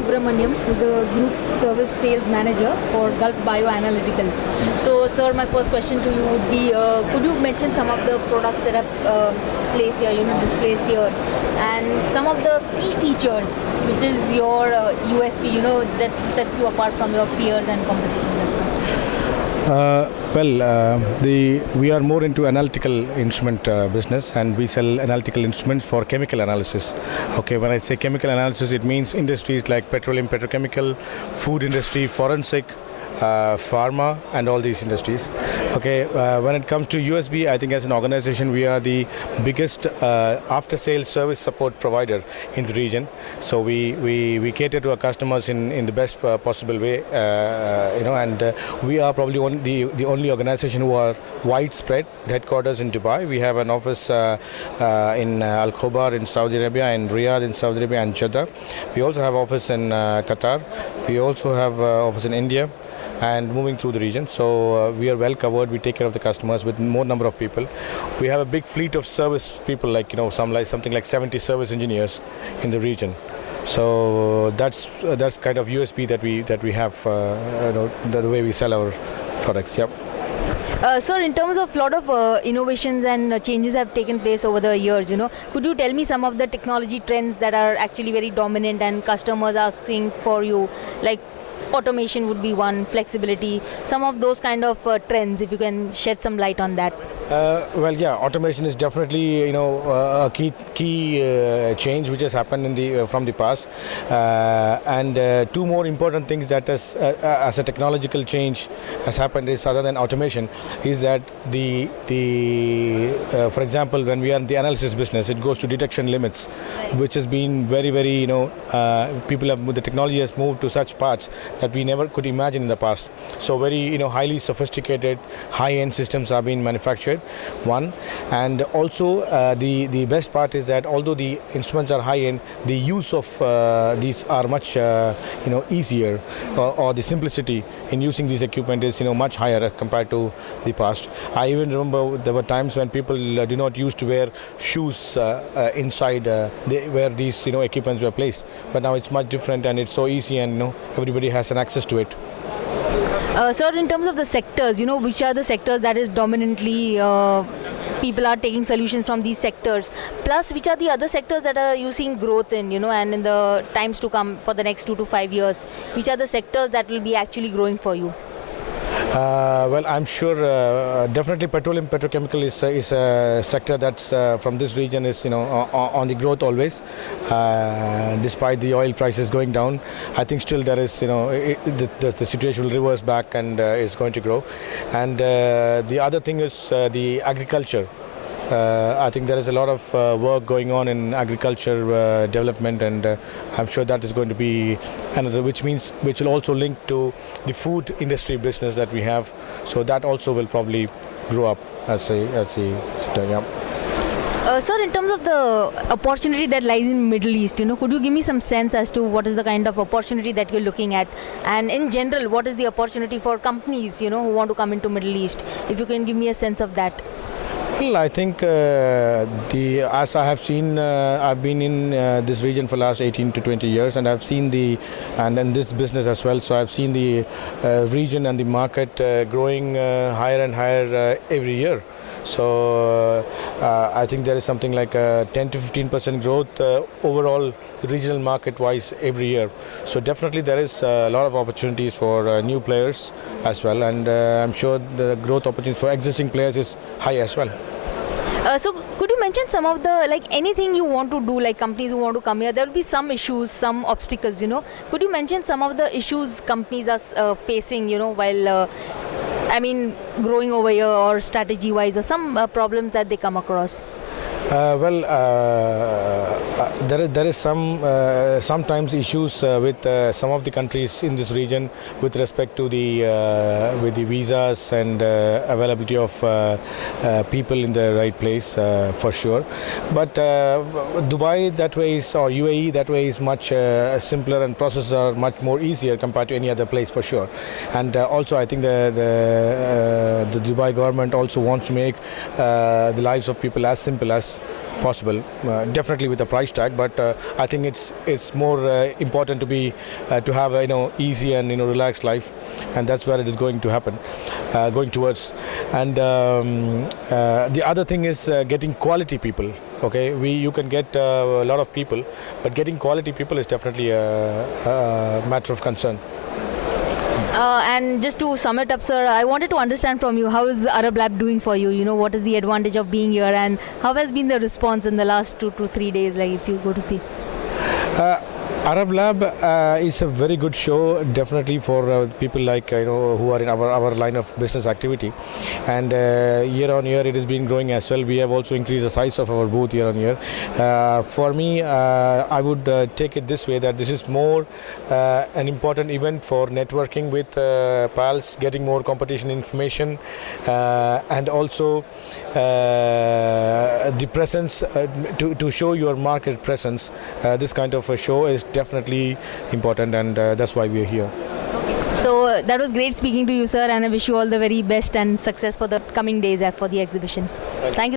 Subramanian, who's the Group Service Sales Manager for Gulf Analytical. So, sir, my first question to you would be, could you mention some of the products that are placed here, displayed here, and some of the key features, which is your USP, that sets you apart from your peers and competitors? We are more into analytical instrument business, and we sell analytical instruments for chemical analysis. Okay, when I say chemical analysis, it means industries like petroleum, petrochemical, food industry, forensic, pharma, and all these industries. Okay, when it comes to USB, I think as an organization we are the biggest after-sales service support provider in the region. So we cater to our customers in the best possible way, and we are probably the only organization who are widespread, with headquarters in Dubai. We have an office in Al Khobar in Saudi Arabia, in Riyadh in Saudi Arabia, and Jeddah. We also have office in Qatar. We also have office in India, and moving through the region. So we are well covered. We take care of the customers with more number of people. We have a big fleet of service people, something like 70 service engineers in the region. So that's kind of USP that we have, the way we sell our products. Yep. Sir, in terms of a lot of innovations and changes have taken place over the years, could you tell me some of the technology trends that are actually very dominant and customers asking for you, like automation would be one, flexibility, some of those kind of trends, if you can shed some light on that? Automation is definitely a key change which has happened from the past, and two more important things that as a technological change has happened is, other than automation, is that for example, when we are in the analysis business, it goes to detection limits, which has been very the technology has moved to such parts that we never could imagine in the past. So very highly sophisticated, high-end systems are being manufactured. One, and also the best part is that although the instruments are high-end, the use of these are much easier, or the simplicity in using this equipment is much higher compared to the past. I even remember there were times when people did not used to wear shoes inside where these equipments were placed, but now it's much different and it's so easy, and everybody has an access to it. Sir, in terms of the sectors, which are the sectors that is dominantly people are taking solutions from these sectors, plus which are the other sectors that are you seeing growth in, and in the times to come for the next 2 to 5 years, which are the sectors that will be actually growing for you? I'm sure definitely petroleum, petrochemical is a sector that's from this region is on the growth always, despite the oil prices going down. I think still there is the situation will reverse back and is going to grow. And the other thing is the agriculture. I think there is a lot of work going on in agriculture development, and I'm sure that is going to be another, which will also link to the food industry business that we have. So that also will probably grow up as a sector. Yeah. Sir, in terms of the opportunity that lies in Middle East, could you give me some sense as to what is the kind of opportunity that you're looking at, and in general, what is the opportunity for companies, who want to come into Middle East? If you can give me a sense of that. Well, I think as I have seen, I've been in this region for the last 18 to 20 years, and I've seen and in this business as well. So I've seen the region and the market growing higher and higher every year. So I think there is something like 10 to 15% growth overall regional market-wise every year. So definitely there is a lot of opportunities for new players as well, and I'm sure the growth opportunities for existing players is high as well. So could you mention some of the, anything you want to do, like companies who want to come here, there will be some issues, some obstacles, Could you mention some of the issues companies are facing, while growing over here, or strategy-wise, or some problems that they come across? There is sometimes issues with some of the countries in this region with respect to with the visas and availability of people in the right place, for sure. But Dubai that way is, or UAE that way is much simpler, and processes are much more easier compared to any other place, for sure. And also I think the Dubai government also wants to make the lives of people as simple as is possible, definitely with a price tag, but I think it's more important to be to have a easy and relaxed life, and that's where it is going to happen, going towards. And the other thing is getting quality people. Okay, you can get a lot of people, but getting quality people is definitely a matter of concern. And just to sum it up, sir, I wanted to understand from you, how is ArabLAB doing for you? What is the advantage of being here, and how has been the response in the last 2 to 3 days, like if you go to see? ArabLAB is a very good show, definitely for people like who are in our line of business activity, and year on year it has been growing as well. We have also increased the size of our booth year on year. For me, I would take it this way, that this is more an important event for networking with pals, getting more competition information, and also the presence to show your market presence. This kind of a show is definitely important, and that's why we are here. So that was great speaking to you, sir, and I wish you all the very best and success for the coming days for the exhibition. Thank you.